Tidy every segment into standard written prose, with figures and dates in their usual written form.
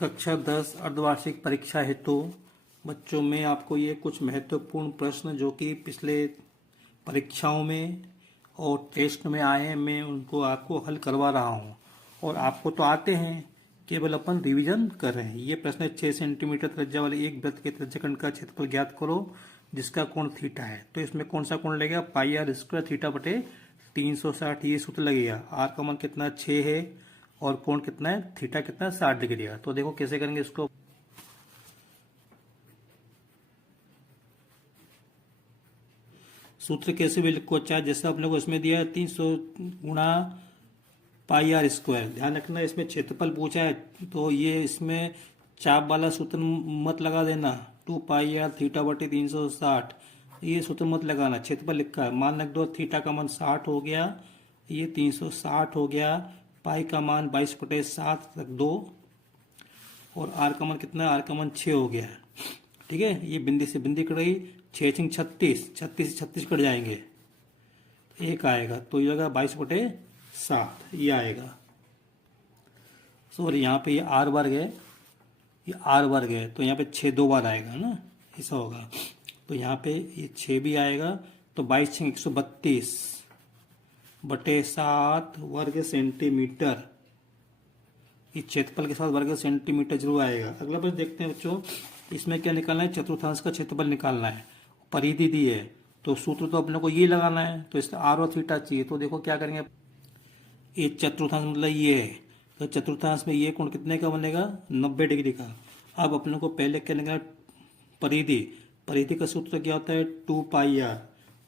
कक्षा 10 अर्धवार्षिक परीक्षा हेतु बच्चों में आपको ये कुछ महत्वपूर्ण प्रश्न जो कि पिछले परीक्षाओं में और टेस्ट में आए हैं, मैं उनको आपको हल करवा रहा हूँ। और आपको तो आते हैं, केवल अपन रिवीजन कर रहे हैं। ये प्रश्न है 6 सेंटीमीटर त्रिज्या वाले एक वृत्त के त्रिज्याखंड का क्षेत्रफल ज्ञात करो जिसका कोण थीटा है। तो इसमें कौन सा कोण लगेगा? पाई आर स्क्वायर थीटा बटे 360, ये सूत्र लगेगा। आर का मान कितना 6 है और कोण कितना है? थीटा कितना है? 60 डिग्री है। तो देखो कैसे करेंगे इसको। सूत्र कैसे भी लिखो, चाहे जैसा अपने को इसमें दिया है 300 गुणा पाई आर स्क्वायर। ध्यान रखना इसमें क्षेत्रफल पूछा है तो ये इसमें चाप वाला सूत्र मत लगा देना। 2 पाई आर थीटा बटे 360, ये सूत्र मत लगाना। क्षेत्रफल लिखा है, मान रख दो थीटा का मान 60 हो गया, ये 360 हो गया। पाई का मान 22/7 रख दो और आर का मान कितना है? आर का मान 6 हो गया। ठीक है, ये बिंदी से बिंदी कट गई। 6 6 36, 36 से 36 कट जाएंगे, एक आएगा तो ये आएगा 22/7, ये आएगा। सॉरी, यहाँ पे ये आर वर्ग है, ये आर वर्ग है तो यहाँ पे 6 2 बार आएगा ना, ऐसा होगा। तो यहाँ पे ये 6 भी आएगा तो 22 6 132 बटे 7 वर्ग सेंटीमीटर। इस क्षेत्रफल के साथ वर्ग सेंटीमीटर जरूर आएगा। अगला प्रश्न देखते हैं बच्चों, इसमें क्या निकालना है? चतुर्थांश का क्षेत्रफल निकालना है। परिधि दी है तो सूत्र तो अपने को ये लगाना है, तो इसका आर और थीटा चाहिए। तो देखो क्या करेंगे, ये चतुर्थांश मतलब ये है, तो चतुर्थांश में ये कोण कितने का बनेगा? 90 डिग्री का। अब अपने को पहले क्या निकालना? परिधि। परिधि का सूत्र क्या होता है? 2 पाई आर,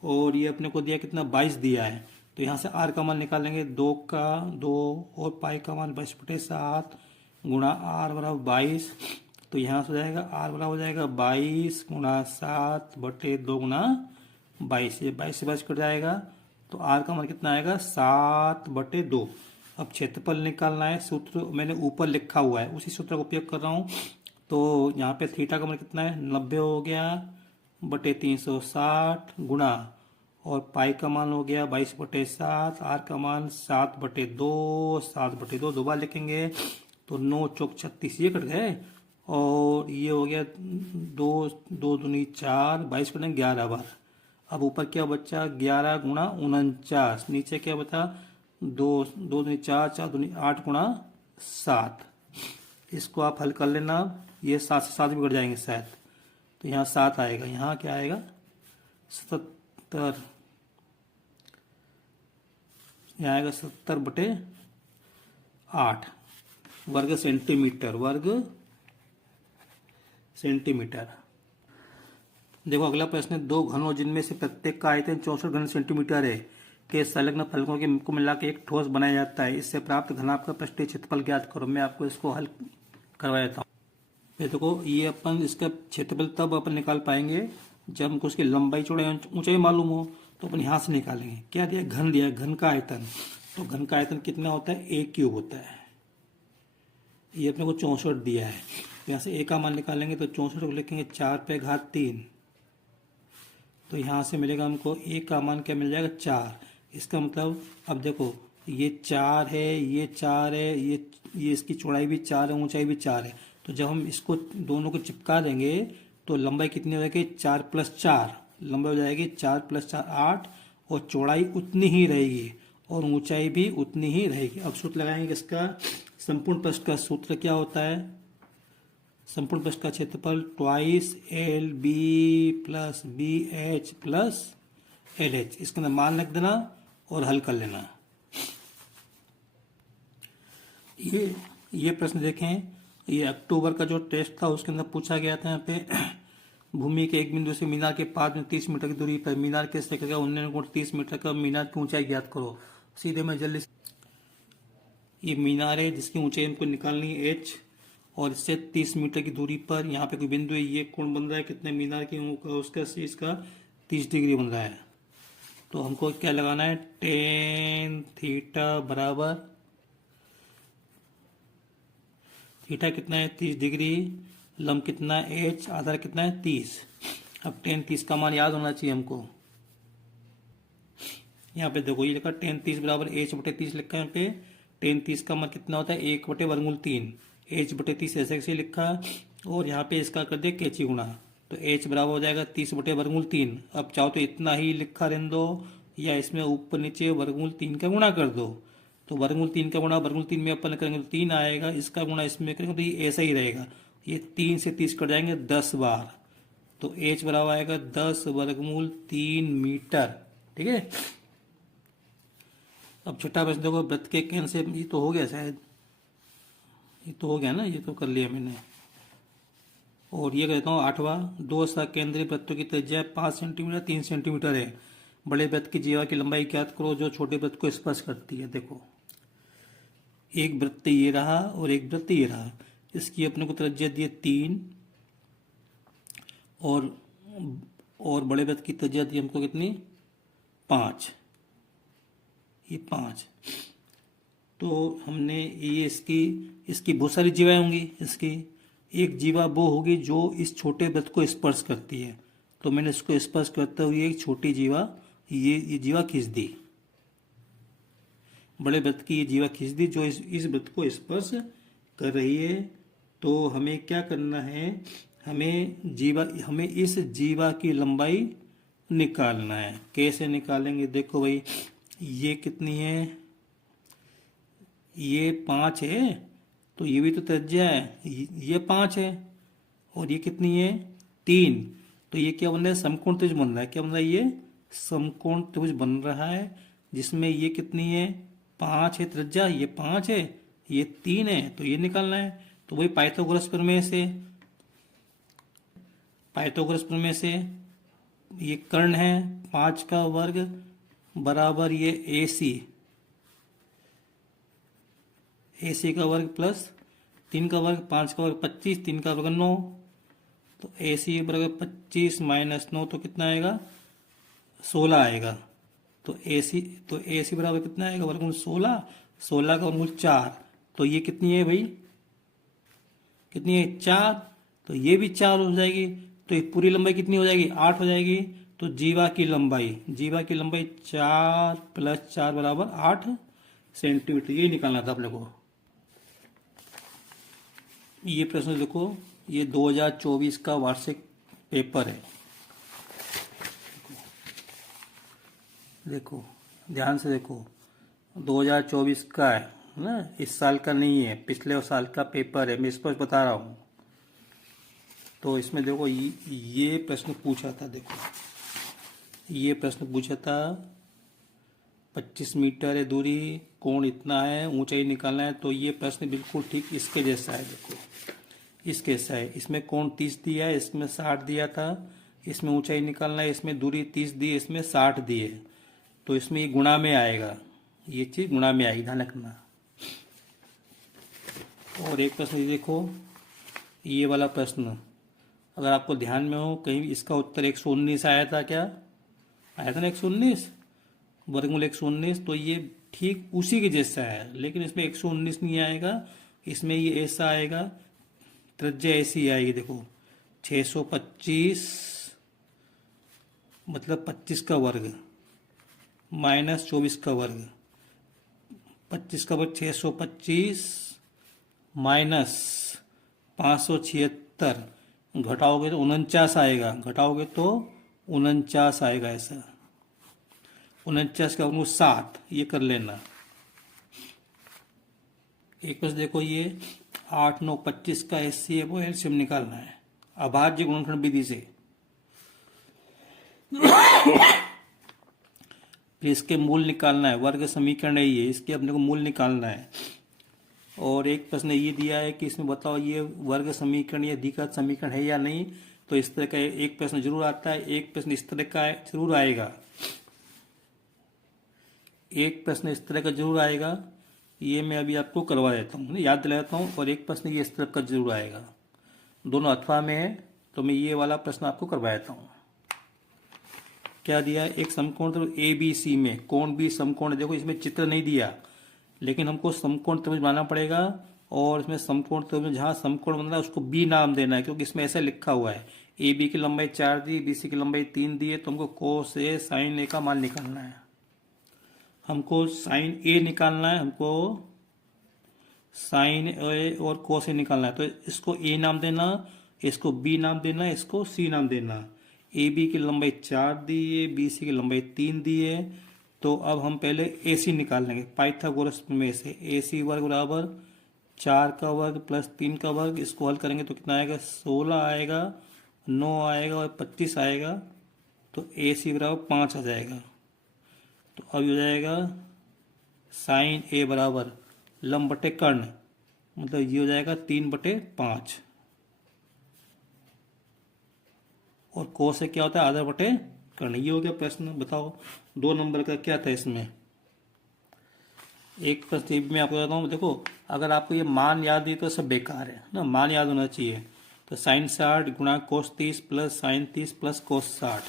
और ये अपने को दिया कितना? 22 दिया है। तो यहाँ से आर का मान निकालेंगे, 2 का 2 और पाई का मान 22/7 गुणा आर बराबर 22। तो यहाँ से हो जाएगा आर बराबर हो जाएगा 22 गुणा 7 बटे 2 गुणा 22। ये 22 से 22 कट जाएगा तो आर का मान कितना आएगा? 7/2। अब क्षेत्रफल निकालना है, सूत्र मैंने ऊपर लिखा हुआ है उसी सूत्र का उपयोग कर रहा हूँ। तो यहाँ पे थीटा का मान कितना है? 90 हो गया बटे 360 गुणा, और पाई का मान हो गया 22/7, आर का मान 7/2, 7/2 दो बार लिखेंगे तो 9 चौक 36, ये कट गए। और ये हो गया 2 2 दूनी 4, 22 कटेंगे 11 बार। अब ऊपर क्या बच्चा? 11 गुणा 49, नीचे क्या बता? 2 2 दूनी 4, 4 दूनी 8 गुणा 7। इसको आप हल कर लेना, ये 7 से 7 भी कट जाएंगे शायद, तो यहाँ 7 आएगा। यहाँ क्या आएगा? 70, यहाँ आएगा 70/8 वर्ग सेंटीमीटर, वर्ग सेंटीमीटर। देखो अगला प्रश्न है, 2 घनों जिनमें से प्रत्येक का आयतन 64 घन सेंटीमीटर है के संलग्न फलकों के को मिला के एक ठोस बनाया जाता है। इससे प्राप्त घनाभ का पृष्ठीय क्षेत्रफल ज्ञात करो। मैं आपको इसको हल करवा देता हूँ। देखो ये अपन इसका क्षेत्रफल तब अपन निकाल पाएंगे जब हमको उसकी लंबाई चौड़ाई ऊंचाई मालूम हो, तो अपन यहाँ से निकालेंगे। क्या दिया? घन दिया, घन का आयतन। तो घन का आयतन कितना होता है? a³ होता है। ये अपने को 64 दिया है, तो यहाँ से a का मान निकालेंगे तो 64 को लिखेंगे 4/3। तो यहाँ से मिलेगा हमको a का मान क्या मिल जाएगा? 4। इसका मतलब अब देखो ये 4 है, ये 4 है, ये इसकी चौड़ाई भी 4 है, ऊंचाई भी 4 है। तो जब हम इसको दोनों को चिपका देंगे तो लंबाई कितनी हो जाएगी? 4 + 4 लंबाई हो जाएगी, 4 + 4 8, और चौड़ाई उतनी ही रहेगी और ऊंचाई भी उतनी ही रहेगी। अब सूत्र लगाएंगे इसका। संपूर्ण पृष्ठ का सूत्र क्या होता है? संपूर्ण पृष्ठ का क्षेत्रफल ट्वाइस LB + BH + LH। इसके अंदर मान रख देना और हल कर लेना। ये प्रश्न देखें, ये अक्टूबर का जो टेस्ट था उसके अंदर पूछा गया था। यहाँ पे भूमि के एक बिंदु से मीनार के पास में 30 मीटर की दूरी पर मीनार के शिखर का उन्नयन कोण 30 मीटर का, मीनार की ऊंचाई ज्ञात करो। सीधे मैं जल्दी, ये मीनार है जिसकी ऊंचाई हमको निकालनी है h, और इससे 30 मीटर की दूरी पर यहाँ पे कोई बिंदु है, ये कोण बन रहा है कितने? मीनार की उसका इसका 30 डिग्री बन रहा है। तो हमको क्या लगाना है? tan थीटा बराबर, थीटा कितना है? 30 डिग्री, लंब कितना है? h, आधार कितना है? 30। अब tan 30 का मान याद होना चाहिए हमको। यहाँ पे देखो ये लिखा tan 30 बराबर h/30 लिखा है यहाँ पे। tan 30 का मान कितना होता है? 1/√3। h/30 ऐसे लिखा, और यहाँ पे इसका कर दे कैची गुणा, तो h बराबर हो जाएगा 30/3। अब चाहो तो इतना ही लिखा रहने दो, या इसमें ऊपर नीचे वर्गमूल 3 का गुणा कर दो। तो वर्गमूल 3 का गुणा वर्गमूल 3 में अपन करेंगे तो 3 आएगा, इसका गुणा इसमें करेंगे तो ये ऐसा ही रहेगा। ये 3 से 30 कट जाएंगे 10 बार, तो h बराबर आएगा 10/3 मीटर। ठीक है। अब छठा प्रश्न देखो, वृत्त के केंद्र से, ये तो हो गया शायद, ये तो हो गया ना, ये तो कर लिया मैंने। और ये कहता हूँ आठवां, दो सकेंद्रीय वृत्तों की त्रिज्या 5 सेंटीमीटर 3 सेंटीमीटर है। बड़े वृत्त की जीवा की लंबाई ज्ञात करो जो छोटे वृत्त को स्पर्श करती है। देखो, एक वृत्त ये रहा और एक वृत्त ये रहा, इसकी अपने को त्रिज्या दी है 3, और बड़े वृत्त की त्रिज्या दी हमको कितनी, 5। ये 5। तो हमने ये इसकी बहुत सारी जीवाएं होंगी। इसकी एक जीवा वो होगी जो इस छोटे वृत्त को स्पर्श करती है, तो मैंने इसको स्पर्श करते हुए एक छोटी जीवा, ये जीवा खींच दी। बड़े वृत्त की ये जीवा खींच दी जो इस वृत्त को स्पर्श कर रही है। तो हमें क्या करना है, हमें इस जीवा की लंबाई निकालना है। कैसे निकालेंगे, देखो भाई, ये कितनी है, ये 5 है, तो ये भी तो त्रिज्या है, ये 5 है, और ये कितनी है, 3। तो ये क्या बन रहा है, समकोण त्रिभुज बन रहा है। क्या बन रहा है, ये समकोण त्रिभुज बन रहा है, जिसमें ये कितनी है, 5 है त्रिज्या, ये 5 है, ये 3 है, तो ये निकालना है। तो वही पाइथागोरस प्रमेय से ये कर्ण है 5 का वर्ग बराबर ये AC का वर्ग प्लस 3 का वर्ग, 5 का वर्ग 25, 3 का वर्ग 9, तो AC बराबर 25 माइनस 9 तो कितना आएगा, 16 आएगा। तो AC बराबर कितना आएगा, वर्गमूल 16, 16 का वर्गमूल 4, तो ये कितनी है भाई, कितनी है, 4, तो ये भी 4 हो जाएगी। तो ये पूरी लंबाई कितनी हो जाएगी, 8 हो जाएगी। तो जीवा की लंबाई 4 + 4 बराबर 8 सेंटीमीटर, ये निकालना था अपने को। ये प्रश्न देखो, ये 2024 का वार्षिक पेपर है। देखो ध्यान से देखो, 2024 का है ना, इस साल का नहीं है, पिछले साल का पेपर है, मैं इस पर बता रहा हूँ। तो इसमें देखो ये प्रश्न पूछा था, देखो ये प्रश्न पूछा था, 25 मीटर है दूरी, कोण इतना है, ऊंचाई निकालना है। तो ये प्रश्न बिल्कुल ठीक इसके जैसा है। देखो इसके जैसा है, इसमें कोण 30 दिया है, इसमें 60 दिया था, इसमें ऊंचाई निकालना है, इसमें दूरी 30 दी है, इसमें 60 दी है, तो इसमें ये गुणा में आएगा, ये चीज गुणा में आएगी, ध्यान रखना। और एक प्रश्न ये देखो, ये वाला प्रश्न अगर आपको ध्यान में हो कहीं, इसका उत्तर 119 आया था, क्या आया था ना, 119 वर्गमूल 119। तो ये ठीक उसी के जैसा है, लेकिन इसमें 119 नहीं आएगा, इसमें ये ऐसा आएगा, त्रिज्या ऐसी आएगी। देखो 625 मतलब 25 का वर्ग माइनस 24 का वर्ग, 25 का वर्ग 625 माइनस 576, घटाओगे तो 49 आएगा, घटाओगे तो 49 आएगा, ऐसा 49 का वर्गमूल 7, ये कर लेना। एक बस देखो, ये 8 9 25 का HCF वो एलसीएम निकालना है अभाज्य गुणनखंड विधि से। फिर इसके मूल निकालना है, वर्ग समीकरण है ये, इसके अपने को मूल निकालना है। और एक प्रश्न ये दिया है कि इसमें बताओ ये वर्ग समीकरण या द्विघात समीकरण है या नहीं। तो इस तरह का एक प्रश्न जरूर आता है, एक प्रश्न इस तरह का जरूर आएगा, एक प्रश्न इस तरह का जरूर आएगा। ये मैं अभी आपको करवा देता हूँ, याद दिलाता हूँ। और एक प्रश्न ये इस तरह का जरूर आएगा, दोनों अथवा में है, तो मैं ये वाला प्रश्न आपको करवा देता हूँ। क्या दिया, एक समकोण त्रिभुज ABC में कोण भी समकोण है। देखो इसमें चित्र नहीं दिया, लेकिन हमको समकोण त्रिभुज बनाना पड़ेगा, और इसमें समकोण त्रिभुज जहाँ समकोण बन रहा है उसको B नाम देना है, क्योंकि इसमें ऐसा लिखा हुआ है। AB की लंबाई 4 दी, BC की लंबाई 3 दी है, तो हमको cos A sin A का मान निकालना है। हमको sin A निकालना है, हमको साइन ए और कोस ए निकालना है, तो इसको ए नाम देना, इसको बी नाम देना, इसको सी नाम देना। ए बी की लंबाई 4 दी है, बी सी की लंबाई 3 दी है। तो अब हम पहले ए सी निकाल लेंगे पाइथागोरस में से। ए सी वर्ग बराबर 4 का वर्ग प्लस 3 का वर्ग, इसको हल करेंगे तो कितना आएगा, 16 आएगा, 9 आएगा और 25 आएगा। तो ए सी बराबर 5 आ जाएगा। तो अब हो जाएगा साइन ए बराबर लंब बटे कर्ण, मतलब ये हो जाएगा 3/5। और कोस से क्या होता है, आधा बटे कर्ण। ये हो गया प्रश्न। बताओ 2 नंबर का क्या था इसमें। एक प्रश्न मैं आपको बताता हूँ। देखो अगर आपको ये मान याद नहीं तो सब बेकार है ना, मान याद होना चाहिए। तो साइन 60 गुणा कोस 30 प्लस साइन 30 प्लस कोस 60।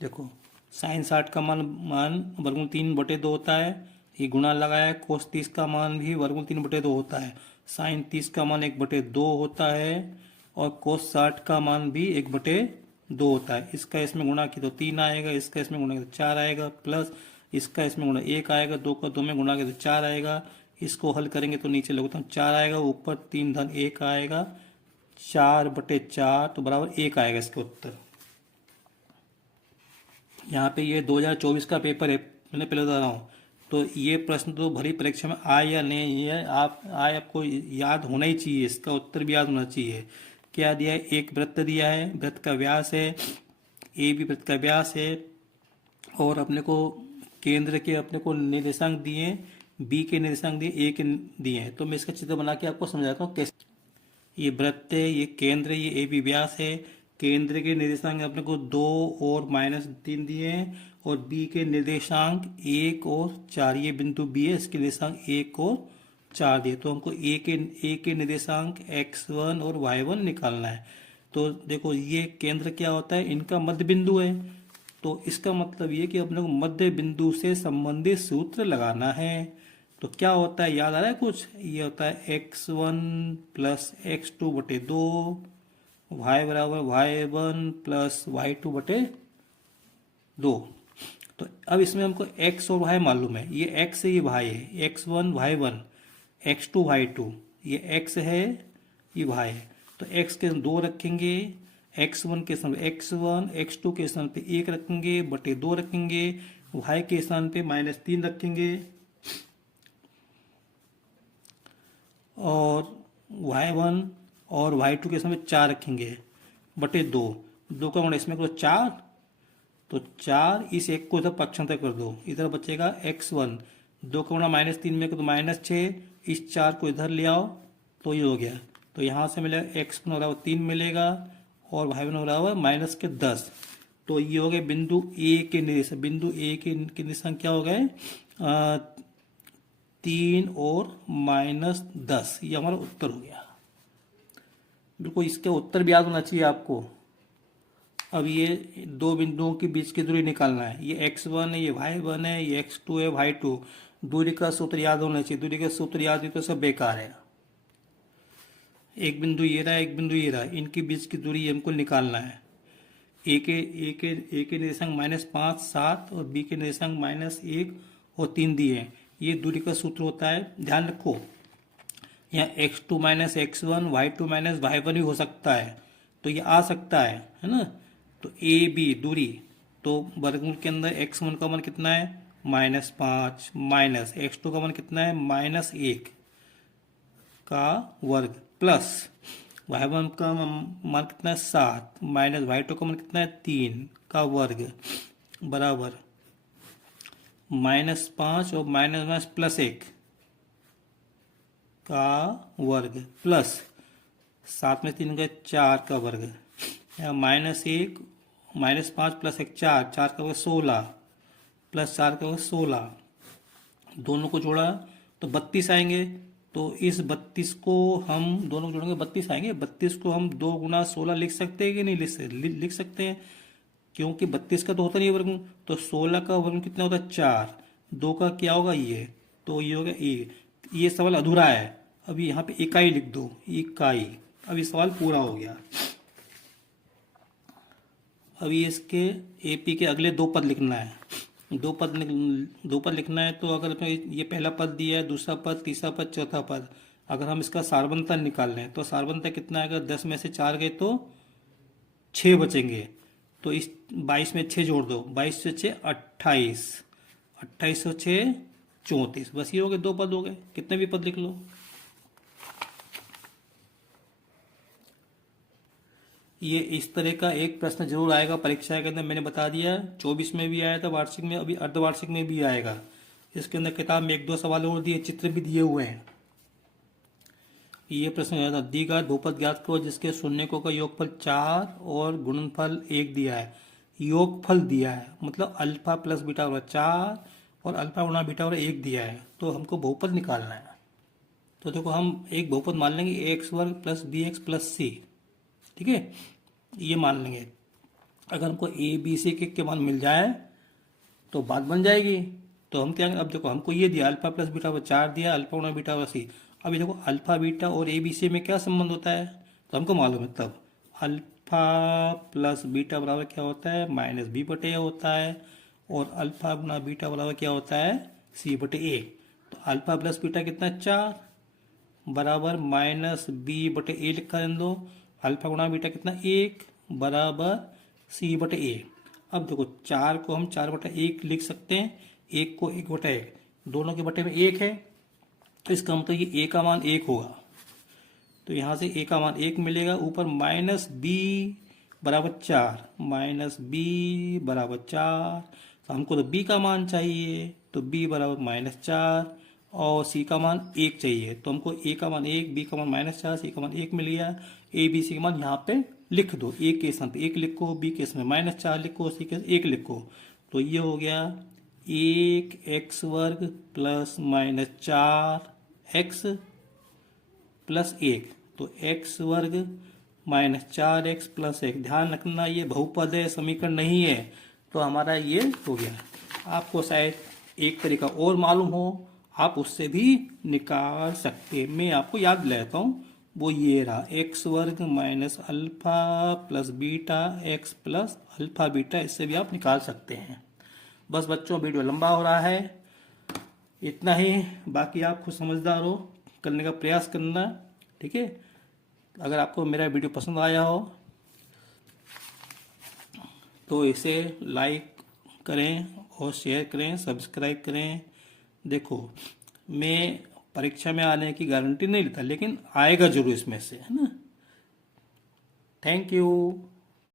देखो साइन 60 का मान वर्गमूल 3/2 होता है, ये गुणा लगाया। कोस 30 का मान भी वर्गमूल 3/2 होता है। साइन 30 का मान 1/2 होता है और कोस 60 का मान भी 1/2 होता है। इसका इसमें गुणा की तो 3 आएगा, इसका इसमें गुणा की तो 4 आएगा, प्लस इसका इसमें गुणा 1 आएगा, 2 का 2 में गुणा के तो 4 आएगा। इसको हल करेंगे तो नीचे लघुत्तम 4 आएगा, ऊपर 3 धन 1 आएगा, 4/4 तो बराबर 1 आएगा इसका उत्तर। यहाँ पे ये 2024 का पेपर है, मैंने पहले बता रहा हूँ। तो ये प्रश्न तो भरी परीक्षा में आए या नहीं है, आपको याद होना ही चाहिए, इसका उत्तर भी याद होना चाहिए। क्या दिया है, एक वृत्त दिया है, वृत्त का व्यास है, ए बी वृत्त का व्यास है, और अपने को केंद्र के अपने को निर्देशांक दिए, बी के निर्देशांक दिए, ए के दिए हैं। तो मैं इसका चित्र बना के आपको समझाता हूँ कैसे। ये वृत्त है, ये केंद्र, ये ए बी व्यास है। केंद्र के निर्देशांक अपने को 2 और -3 दिए हैं, और बी के निर्देशांक 1 और 4। ये बिंदु बी है, इसके निर्देशांक 1 और 4 दिए। तो हमको ए के निर्देशांक x1 और y1 निकालना है। तो देखो ये केंद्र क्या होता है, इनका मध्य बिंदु है। तो इसका मतलब ये कि अपने को मध्य बिंदु से संबंधित सूत्र लगाना है। तो क्या होता है, याद आ रहा है कुछ, ये होता है x1 प्लस x2/2, y बराबर y1 प्लस y2/2। तो अब इसमें हमको x और y मालूम है, ये x है, ये y है, x1 y1, x2 y2, ये x है, ये y है। तो x के 2 रखेंगे, x1 के स्थान पे x1, x2 के स्थान पे 1 रखेंगे, बटे 2 रखेंगे, y के स्थान पे -3 रखेंगे, और y1 और y2 के स्थान पे 4 रखेंगे, बटे 2। 2 का गुणा इसमें करो 4, तो 4, इस 1 को इधर पक्षांतर कर दो, इधर बचेगा x1। 2 का गुणा -3 में तो -6, इस 4 को इधर ले आओ तो ये हो गया। तो यहाँ से मिलेगा x1 बराबर 3 मिलेगा, और y1 बराबर -10। तो ये हो गए बिंदु ए के निर्देशांक। बिंदु ए के निर्देशांक क्या हो गए, 3 और -10। ये हमारा उत्तर हो गया। बिल्कुल इसके उत्तर भी याद होना चाहिए आपको। अब ये 2 बिंदुओं के बीच की दूरी निकालना है। ये x1 है, ये y1 है, ये x2 है, y2। दूरी का सूत्र याद होना चाहिए। दूरी का सूत्र याद नहीं तो सब बेकार है। एक बिंदु ये रहा, एक बिंदु ये रहा, इनके बीच की दूरी हमको निकालना है। ए के निर्देशांक -5, 7 और बी के निर्देशांक -1 और 3 दिए हैं। ये दूरी का सूत्र होता है। ध्यान रखो यहाँ x2 - x1, y2 - y1 भी हो सकता है, तो ये आ सकता है ना। तो ए बी दूरी, तो वर्गमूल के अंदर x1 का मान कितना है, -5, माइनस x2 का मान कितना है, -1 का वर्ग, प्लस y1 का मान कितना है, 7, माइनस y2 का मान कितना है, 3 का वर्ग, बराबर -5 और माइनस +1 का वर्ग, प्लस 7 में 3 गए 4 का वर्ग, -1 -5 + 1 4, 4 का वर्ग 16, प्लस 4 का वर्ग 16। दोनों को जोड़ा तो 32 आएंगे। तो इस 32 को हम दोनों को जोड़ेंगे, 32 आएंगे। 32 को हम 2 × 16 लिख सकते हैं कि नहीं लिख सकते हैं, क्योंकि 32 का तो होता नहीं है वर्गमूल। तो 16 का वर्गमूल कितना होता है, 4। 2 का क्या होगा, ये, तो ये होगा ये सवाल अधूरा है। अभी यहाँ पे इकाई लिख दो, इकाई। अब ये सवाल पूरा हो गया। अभी इसके एपी के अगले 2 पद लिखना है। दो पद लिखना है तो अगर हमें ये पहला पद दिया है, दूसरा पद, तीसरा पद, चौथा पद, अगर हम इसका सारबंता निकाल लें तो सारबंता कितना आएगा? 10 में से 4 गए तो 6 बचेंगे। तो इस 22 में 6 जोड़ दो, 22 से 6 28, 28 से 6 34, बस ये हो गए, दो पद हो गए, कितने भी पद लिख लो। ये इस तरह का एक प्रश्न जरूर आएगा परीक्षा के अंदर, मैंने बता दिया। 24 में भी आया था वार्षिक में, अभी अर्धवार्षिक में भी आएगा। इसके अंदर किताब में 1-2 सवाल और दिए, चित्र भी दिए हुए हैं। ये प्रश्न आया था, दी गई बहुपद ज्ञात करो जिसके शून्यकों का योगफल 4 और गुणनफल 1 दिया है। योगफल दिया है मतलब अल्फा प्लस बीटा बराबर 4 और अल्फा गुणा बीटा बराबर 1 दिया है, तो हमको बहुपद निकालना है। तो देखो हम एक बहुपद मान लेंगे एक्स वर्ग प्लस बी एक्स प्लस सी, ठीक है, ये मान लेंगे। अगर हमको ए बी सी के मान मिल जाए तो बात बन जाएगी। तो हम क्या, अब देखो हमको ये दिया अल्फा प्लस बीटा बराबर 4 दिया, अल्फा गुणा बीटा बराबर सी। अभी देखो अल्फा बीटा और ए बी सी में क्या संबंध होता है तो हमको मालूम है, तब अल्फा प्लस बीटा बराबर क्या होता है? माइनस बी बटे ए होता है, और अल्फा गुणा बीटा बराबर क्या होता है? सी बटे ए। तो अल्फा प्लस बीटा कितना? 4 बराबर माइनस बी बटे ए लिखा रहने दो। अल्फा गुणा बीटा कितना? 1 बराबर सी बटे ए। अब देखो 4 को हम 4 बटा 1 लिख सकते हैं, 1 को 1 बटा 1, दोनों के बटे में 1 है, तो इसका मतलब ये ए का मान 1 होगा। तो यहाँ से ए का मान 1 मिलेगा। ऊपर माइनस बी बराबर 4, माइनस बी बराबर 4, तो हमको तो बी का मान चाहिए, तो बी बराबर -4 और सी का मान 1 चाहिए। तो हमको ए का मान 1, बी का मान -4, सी का मान 1 मिल गया। ए बी सी का मान यहाँ पे लिख दो, ए के स्थान पे 1 लिखो, बी के स्थान पे -4 लिखो, सी के 1 लिखो। तो ये हो गया 1 वर्ग प्लस -4 एक्स प्लस 1, तो एक्स वर्ग -4 प्लस 1। ध्यान रखना ये बहुपद है, समीकरण नहीं है। तो हमारा ये हो गया। आपको शायद एक तरीका और मालूम हो, आप उससे भी निकाल सकते। मैं आपको याद दिलाता हूँ, वो ये रहा, एक्स वर्ग minus alpha plus beta x plus alpha beta, इससे भी आप निकाल सकते हैं। बस बच्चों, वीडियो लंबा हो रहा है, इतना ही। बाकी आप खुद समझदार हो, करने का प्रयास करना, ठीक है। अगर आपको मेरा वीडियो पसंद आया हो तो इसे लाइक करें और शेयर करें, सब्सक्राइब करें। देखो मैं परीक्षा में आने की गारंटी नहीं लेता, लेकिन आएगा जरूर इसमें से, है ना। Thank you.